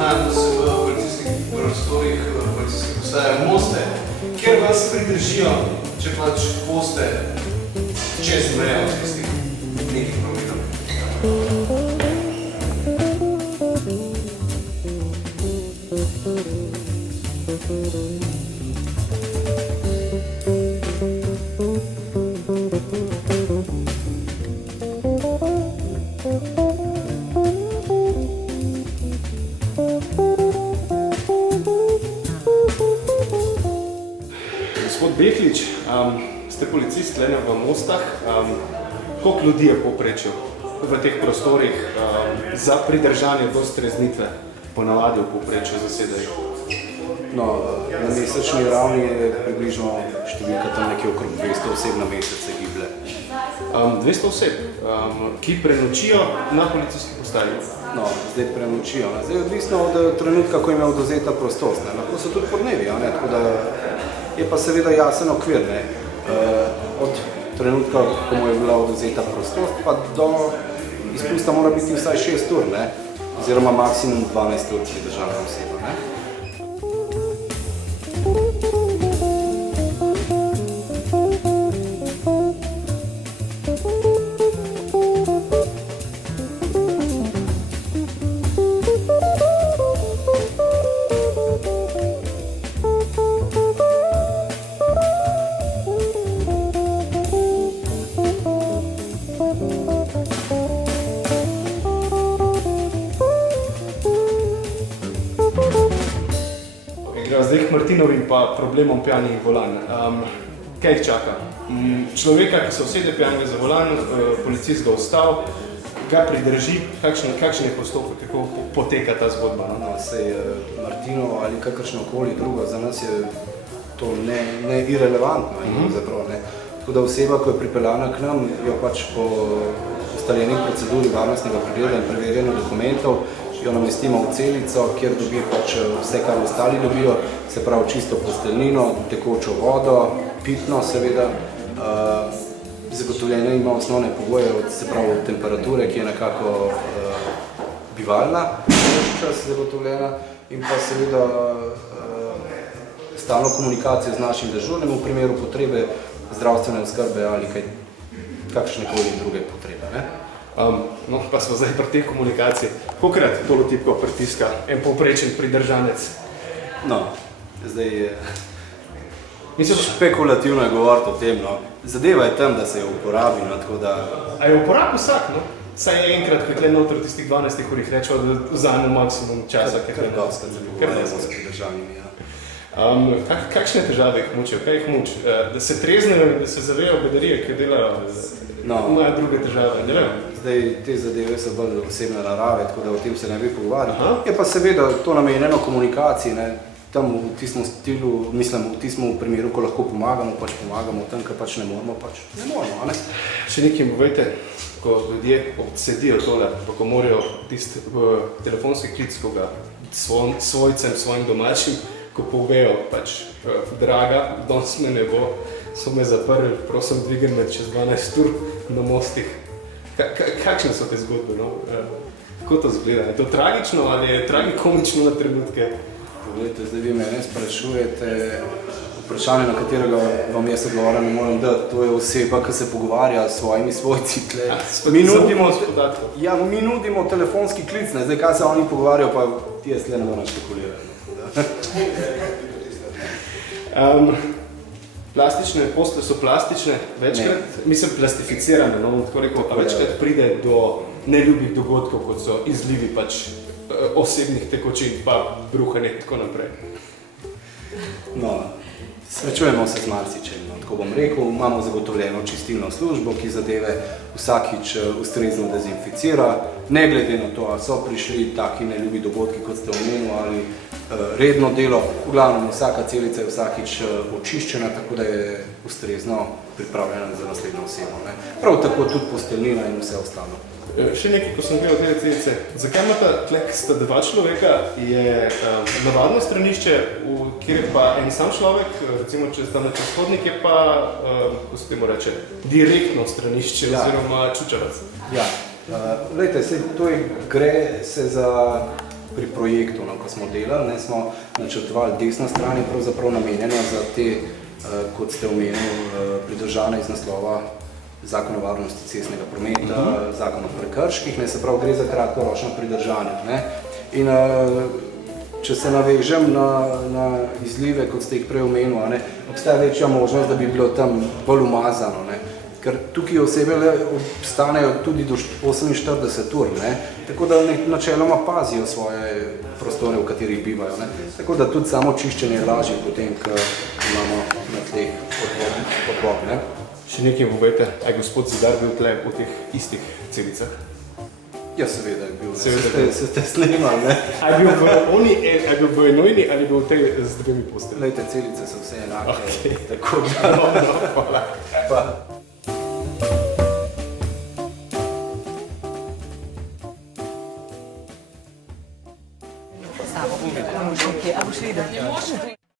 Nahajamo se v policijskih prostorih, policijskih postaje Moste, kjer vas pridržijo, če pač boste čez mejo tistih nekih prometov. Gospod Beklič, ste policist tukaj v Mostah. Koliko ljudi je povprečju v teh prostorih za pridržanje do streznitve ponavadi v povprečju zasedajo? No, na mesečni ravni je približno številka tam nekje okrog 200 oseb na mesec se giblje. 200 oseb, ki prenočijo na policijski postaji? No, zdaj prenočijo. Zdaj je odvisno od trenutka, ko jim je odvzeta prostost. Lahko so tudi podnevi, tako da je pa seveda jasen okvir. Od trenutka, ko mu je bila odvzeta prostost, pa do izpusta mora biti vsaj 6 ur, oziroma maksimum 12 ur pridržana oseba. Zdaj k Martinovim pa problemom pijanih volan. Kaj jih čaka? Človeka, ki se usede pijanega za volan, policist ga ustav, ga pridrži, kakšen je postopek, kako poteka ta zgodba? No, sej Martino ali kakršnokoli drugo, za nas je to ne irelevantno. Tako da oseba, ko je pripeljana k nam, jo pač po ustaljenih proceduri varnostnega pregleda in preverjanja dokumentov jo namestimo v celico, kjer dobi pač vse, kar ostali dobijo, se pravi čisto posteljnino, tekočo vodo, pitno seveda. Zagotovljene ima osnovne pogoje, se pravi temperature, ki je nekako bivalna, čas zagotovljena, in pa seveda stalno komunikacijo z našim dežurnim v primeru potrebe zdravstvene oskrbe ali kakšnekoli druge potrebe. No, pa smo zdaj pri teh komunikacij. Kolikrat tolo tipko pritiska en povprečen pridržanec? No, zdaj je špekulativno je govoriti o tem, Zadeva je tam, da se jo uporabi, tako da... A je uporabi vsak, Saj je enkrat, ko je tukaj noter tistih 12 urih rečejo, da vzame maksimum časa, kar doskrat se pogovarjamo s pridržanimi, Kakšne težave jih mučijo? Kaj jih muči? Da se treznejo, da se zavejo bedarije, ki delajo, imajo druge težave, ne vem? Zdaj, te zadeve so bolj osebne narave, tako da o tem se ne bi pogovarjali. Je pa seveda to namenjeno komunikaciji, tam v tistem stilu, mislim, v tistem primeru, ko lahko pomagamo, pač pomagamo, tam, ko pač ne moramo, ne moramo, Še nekaj povejte, ko ljudje odsedijo tole, pa ko morajo tisti telefonski klic, ko ga svojcem, svojim domačim, ko povejo pač, draga, danes me ne bo, so me zaprli, prosim, dvigem me čez 12 ur na Mostih. Kakšne so te zgodbe, Kako to zgleda? Je to tragično ali je tragikomično na trenutke? Poglejte, zdaj vi mene sprašujete, v vprašanje, na katerega vam jaz odgovora ne morem dati, to je oseba, ki se pogovarja s svojimi svojci. Mi nudimo telefonski klic, ne? Zdaj kaj se oni pogovarjajo, pa jaz tle ne moram špekulirati. Plastične postelje so plastične, večkrat, mislim plastificirane, no, tako rekel, a večkrat pride do neljubih dogodkov, kot so izlivi pač osebnih tekočin, pa bruhanje in tako naprej. No, srečujemo se z marsičem, no, tako bom rekel, imamo zagotovljeno čistilno službo, ki zadeve vsakič ustrezno dezinficira, ne glede na to, ali so prišli taki neljubi dogodki, kot ste omenili, ali redno delo, v glavnem vsaka celica je vsakič očiščena, tako da je ustrezno pripravljena za naslednjo osebo. Ne. Prav tako tudi posteljnina in vse ostalo. Še nekaj, ko sem gledal te celice, zakaj imata tle, sta dva človeka, je navadno stranišče, kjer je pa en sam človek, recimo če sta na Čezhodnik, je pa, ko se temu reče, direktno stranišče oziroma čučavac. Ja, glejte, gre se za pri projektu, no, ko smo delali, smo načrtovali desna stran je pravzaprav namenjena za te, kot ste omenili, pridržane iz naslova Zakon o varnosti cestnega prometa, Zakon o prekrških, se pravi, gre za kratkoročno pridržanje. Ne. In če se navežem na izlive, kot ste jih prej omenili, obstaja večja možnost, da bi bilo tam bolj umazano. Ne. Ker tukaj osebe obstanejo tudi do 48 ur, ne? Tako da načeloma pazijo svoje prostore, v katerih bivajo. Ne? Tako da tudi samo čiščenje je lažje potem, ko imamo na tleh odvod. Ne? Še nekaj povejte, je gospod Zidar bil tle v teh istih celicah? Ja, seveda je bil, se ste snemali, ne? A je bil v enojni ali bil v tej z dvemi postelji? Lejte, celice so vse enake, okay. Tako da... Hvala. Pa. A boš videl?